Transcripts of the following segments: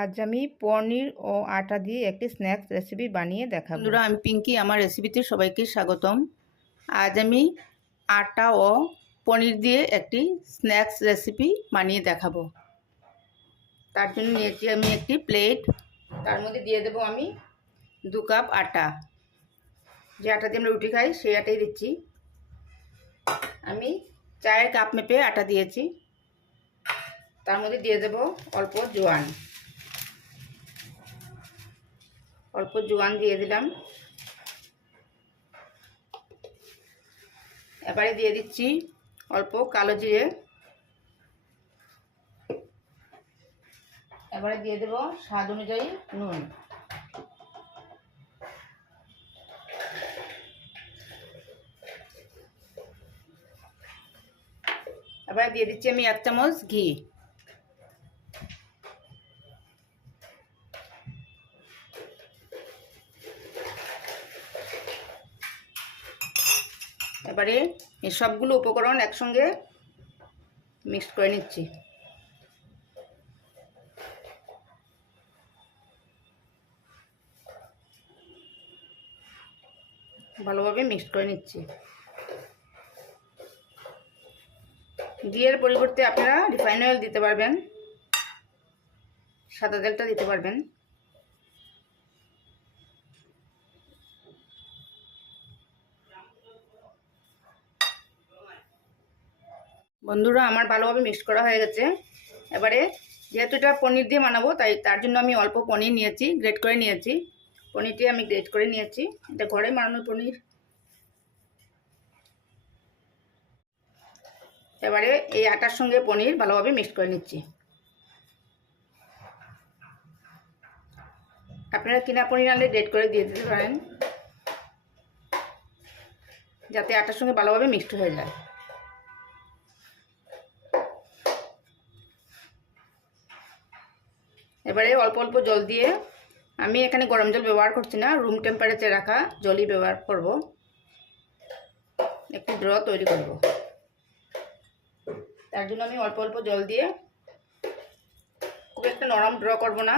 আজ আমি পনির ও আটা দিয়ে একটি স্ন্যাক্স রেসিপি বানিয়ে দেখাবো। বন্ধুরা, আমি পিঙ্কি, আমার রেসিপিতে সবাইকে স্বাগতম। আজ আমি আটা ও পনির দিয়ে একটি স্ন্যাক্স রেসিপি বানিয়ে দেখাবো। তার জন্য নিয়েছি আমি একটি প্লেট তার মধ্যে দিয়ে দেবো আমি দু কাপ আটা। যে আটা দিয়ে আমরা রুটি খাই, সেই আটাই দিচ্ছি। আমি চায়ের কাপ মেপে আটা দিয়েছি। তার মধ্যে দিয়ে দেবো অল্প জোয়ান। অল্প জোয়ান দিয়ে দিলাম। এবারে দিয়ে দিচ্ছি অল্প কালো জিরে। এবারে দিয়ে দেব স্বাদ অনুযায়ী নুন। এবারে দিয়ে দিচ্ছি আমি এক চামচ ঘি। এবারে সবগুলো উপকরণ একসঙ্গে মিক্স করে নিচ্ছি। ভালোভাবে মিক্স করে নিচ্ছি। ঘিয়ের পরিবর্তে আপনারা রিফাইন অয়েল দিতে পারবেন, সাদা তেলটা দিতে পারবেন। বন্ধুরা, আমার ভালোভাবে মিক্স করা হয়ে গেছে। এবারে যেহেতু এটা পনির দিয়ে বানাবো, তাই তার জন্য আমি অল্প পনির নিয়েছি গ্রেট করে নিয়েছি। পনিরটি আমি গ্রেট করে নিয়েছি। এটা ঘরে বানানো পনির। এবারে এই আটার সঙ্গে পনির ভালোভাবে মিক্স করে নিচ্ছি। আপনারা কিনা পনির আনলে গ্রেট করে দিয়ে দিতে পারেন, যাতে আটার সঙ্গে ভালোভাবে মিক্সড হয়ে যায়। এবারে অল্প অল্প জল দিয়ে আমি এখানে গরম জল ব্যবহার করছি না রুম টেম্পারেচার রাখা জলই ব্যবহার করব। একটি ড্র তৈরি করব। তার জন্য আমি অল্প অল্প জল দিয়ে খুব একটা নরম ড্র করব না,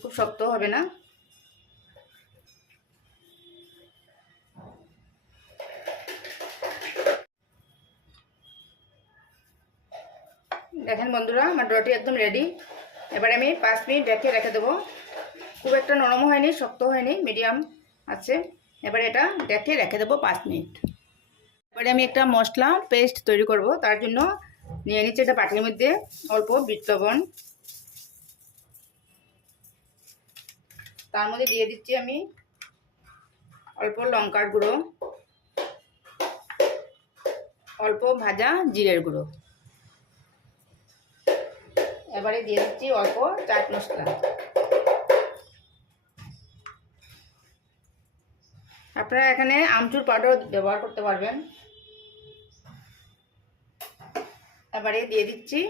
খুব শক্ত হবে না। দেখেন বন্ধুরা, আমার ড্রটি একদম রেডি এবারে আমি পাঁচ মিনিট রেখে রেখে দেবো। খুব একটা নরম হয়নি, শক্ত হয়নি মিডিয়াম আছে। এবারে এটা রেখে রেখে দেবো পাঁচ মিনিট। এবারে আমি একটা মশলা পেস্ট তৈরি করব, তার জন্য নিয়ে নিচ্ছি এটা বাটির মধ্যে অল্প লবণ। তার মধ্যে দিয়ে দিচ্ছি আমি অল্প লঙ্কার গুঁড়ো, অল্প ভাজা জিরের গুঁড়ো। এবারে দিয়ে দিচ্ছি অল্প চাট মশলা। আপনারা এখানে আমচুর পাউডার ব্যবহার করতে পারবেন। এবারে দিয়ে দিচ্ছি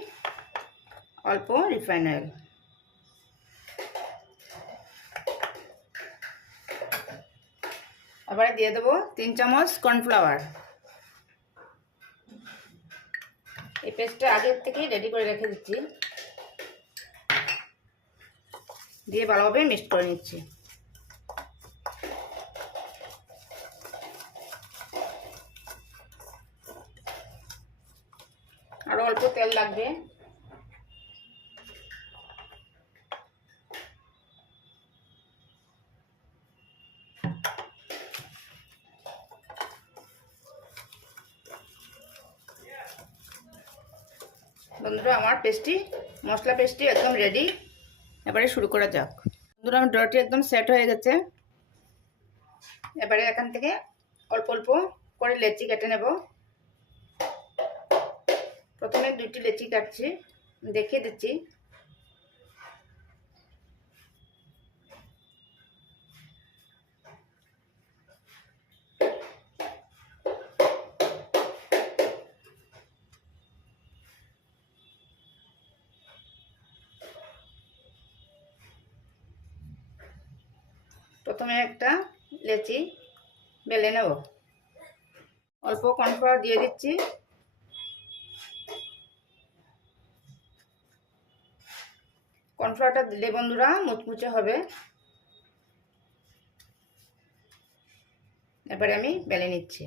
অল্প রিফাইন অয়েল। এবারে দিয়ে দেবো তিন চামচ কর্নফ্লাওয়ার। এই পেস্টটা আগের থেকেই রেডি করে রেখে দিচ্ছি। দিয়ে ভালোভাবে মিক্সড করে নিচ্ছি। আরও অল্প তেল লাগবে। বন্ধুরা, আমার পেস্টটি মশলা পেস্টটি একদম রেডি এবারে শুরু করা যাক। বন্ধুরা, আমার ড্রটি একদম সেট হয়ে গেছে। এবারে এখান থেকে অল্প অল্প করে লেচি কেটে নেব। প্রথমে দুটি লেচি কাটছি, দেখিয়ে দিচ্ছি। প্রথমে একটা লেচি বেলে নেব। অল্প কর্নফ্লাওয়ার দিয়ে দিচ্ছি। কর্ন কর্নফ্লাওয়ারটা দিলে বন্ধুরা মুচমুচে হবে। এবারে আমি বেলে নিচ্ছি।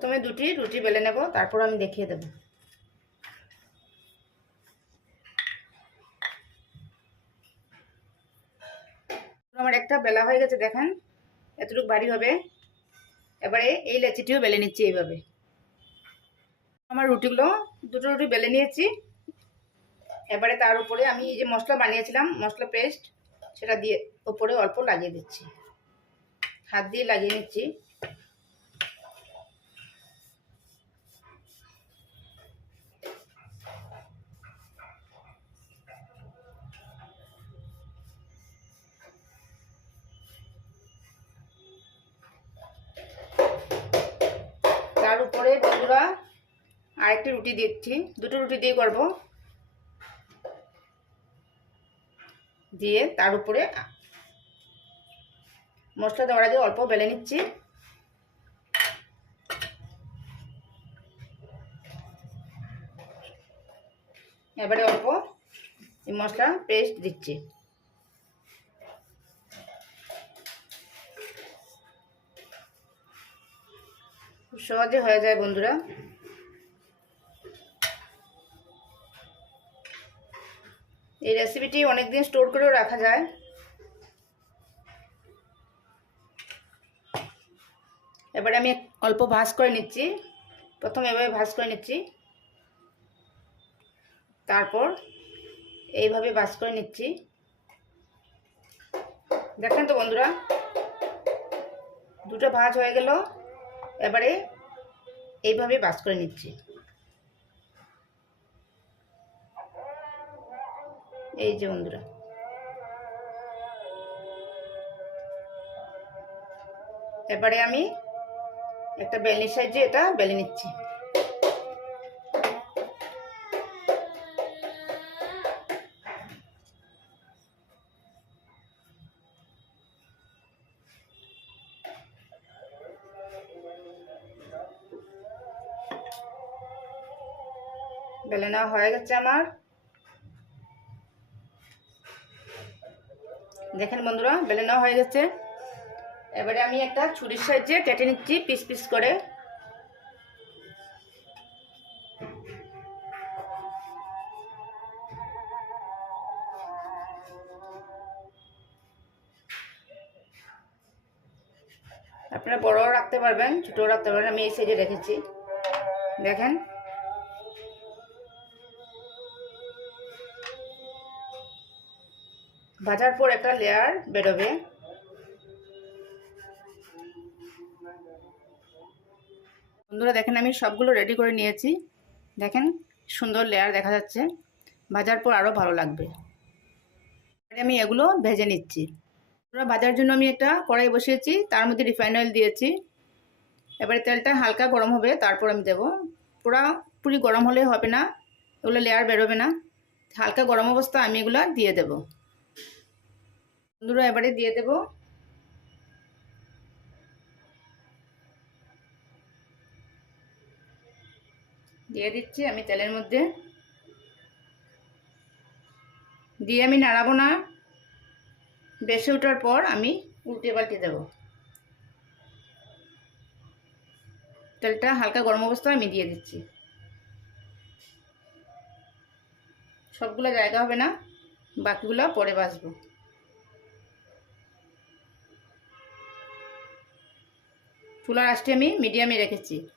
প্রথমে দুটি, রুটি বেলে নেব, তারপর আমি দেখিয়ে দেব। আমার একটা বেলা হয়ে গেছে, দেখেন, এতটুকু ভারী হবে। এবারে এই লেচিটিও বেলে নিচ্ছি এইভাবে। আমার রুটিগুলো, দুটো রুটি বেলে নিয়েছি। এবারে তার উপরে আমি এই যে মশলা বানিয়েছিলাম, মশলা পেস্ট, সেটা দিয়ে ওপরে অল্প লাগিয়ে দিচ্ছি। হাত দিয়ে লাগিয়ে নিচ্ছি। তার উপরে বন্ধুরা আরেকটি রুটি দিচ্ছি। দুটো রুটি দিয়ে করব। দিয়ে তার উপরে মশলা দেওয়ার আগে অল্প বেলে নিচ্ছি। এবারে অল্প মশলা পেস্ট দিচ্ছি। সহজে হয়ে যায়, বন্ধুরা। এই রেসিপিটি অনেকদিন স্টোর করেও রাখা যায়। এবারে আমি অল্প ভাজ করে নিচ্ছি। প্রথম এভাবে ভাজ করে নিচ্ছি। তারপর এইভাবে ভাজ করে নিচ্ছি। দেখেন তো, বন্ধুরা, দুটো ভাজ হয়ে গেল। এবারে এইভাবে বাস করে নিচ্ছি। এই যে বন্ধুরা। এবারে আমি একটা বেলনি সাইজে এটা বেলে নিচ্ছি। বেলে নেওয়া হয়ে গেছে আমার। দেখেন বন্ধুরা, বেলে নেওয়া হয়ে গেছে। এবারে আমি একটা ছুরির সাহায্যে কেটে নিচ্ছি পিস পিস করে। আপনারা বড়ও রাখতে পারবেন, ছোটও রাখতে পারবেন, আমি এই সাইজে রেখেছি। দেখেন। ভাজার পর একটা লেয়ার বেরোবে। বন্ধুরা, দেখেন আমি সবগুলো রেডি করে নিয়েছি। দেখেন, সুন্দর লেয়ার দেখা যাচ্ছে। ভাজার পর আরও ভালো লাগবে। আমি এগুলো ভেজে নিচ্ছি। পুরো ভাজার জন্য আমি একটা কড়াই বসিয়েছি, তার মধ্যে রিফাইন অয়েল দিয়েছি। এবারে তেলটা হালকা গরম হবে, তারপর আমি দেবো। পুরা পুরি গরম হলে হবে না, এগুলো লেয়ার বেরোবে না। হালকা গরম অবস্থা আমি এগুলো দিয়ে দেবো। বন্ধুরা এবারে দিয়ে দেব। দিয়ে দিচ্ছি আমি তেলের মধ্যে। দিয়ে আমি নাড়াবো না। বেসে ওঠার পর আমি উল্টে পাল্টে দেব। তেলটা হালকা গরম অবস্থায় আমি দিয়ে দিচ্ছি। সবগুলো জায়গা হবে না, বাকিগুলো পরে বাসবো চুলার আঁচটি আমি মিডিয়ামে রেখেছি।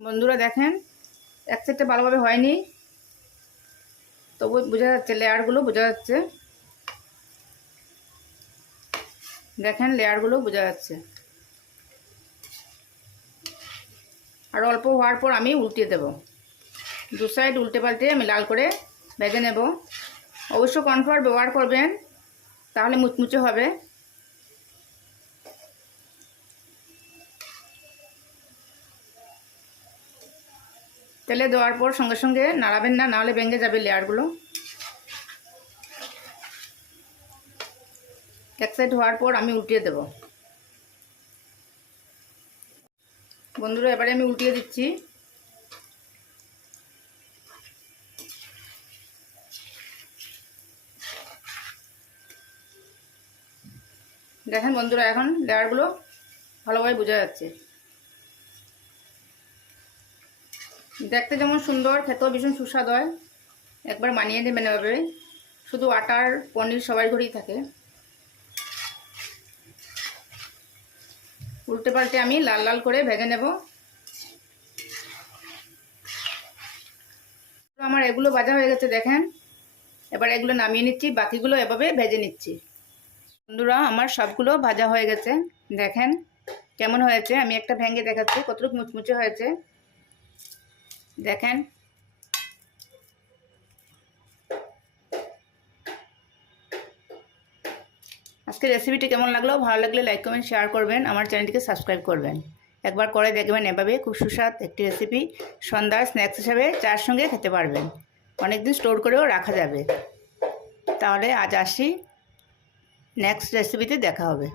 বন্ধুরা দেখেন, এক সাইডটা ভালোভাবে হয়নি। তবু বোঝা যাচ্ছে লেয়ারগুলো বোঝা যাচ্ছে। দেখেন লেয়ারগুলো বোঝা যাচ্ছে। আর অল্প হওয়ার পর আমি উল্টে দেব। দু সাইড উল্টে পাল্টে আমি লাল করে ভেজে নেব। অবশ্য কর্নফ্লাওয়ার ব্যবহার করবেন, তাহলে মুচমুচে হবে। তেলে দেওয়ার পর সঙ্গে সঙ্গে নাড়াবেন না, নাহলে ভেঙে যাবে লেয়ারগুলো। এক সাইড হওয়ার পর আমি উল্টিয়ে দেব। বন্ধুরা, এবারে আমি উল্টিয়ে দিচ্ছি। দেখেন বন্ধুরা, এখন লেয়ারগুলো ভালোভাবে বোঝা যাচ্ছে। দেখতে যেমন সুন্দর, খেতেও ভীষণ সুস্বাদ হয়। একবার মানিয়ে নেবেন এভাবে। শুধু আটার পনির সবাই ঘরেই থাকে। উল্টে পাল্টে আমি লাল লাল করে ভেজে নেব। আমার এগুলো ভাজা হয়ে গেছে, দেখেন। এবার এগুলো নামিয়ে নিচ্ছি, বাকিগুলো এভাবে ভেজে নিচ্ছি। বন্ধুরা, আমার সবগুলো ভাজা হয়ে গেছে। দেখেন কেমন হয়েছে। আমি একটা ভেঙে দেখাচ্ছি, কতটুকু মুচমুচে হয়েছে। দেখেন। আজকে রেসিপিটি কেমন লাগল? ভালো লাগলে লাইক কমেন্ট শেয়ার করবেন। আমার চ্যানেলটিকে সাবস্ক্রাইব করবেন। একবার করে দেখবেন এভাবে খুব সুস্বাদ একটি রেসিপি সন্ধ্যার স্ন্যাক্স হিসাবে চার সঙ্গে খেতে পারবেন। অনেকদিন স্টোর করেও রাখা যাবে। তাহলে আজ আসি। নেক্সট রেসিপিতে দেখা হবে।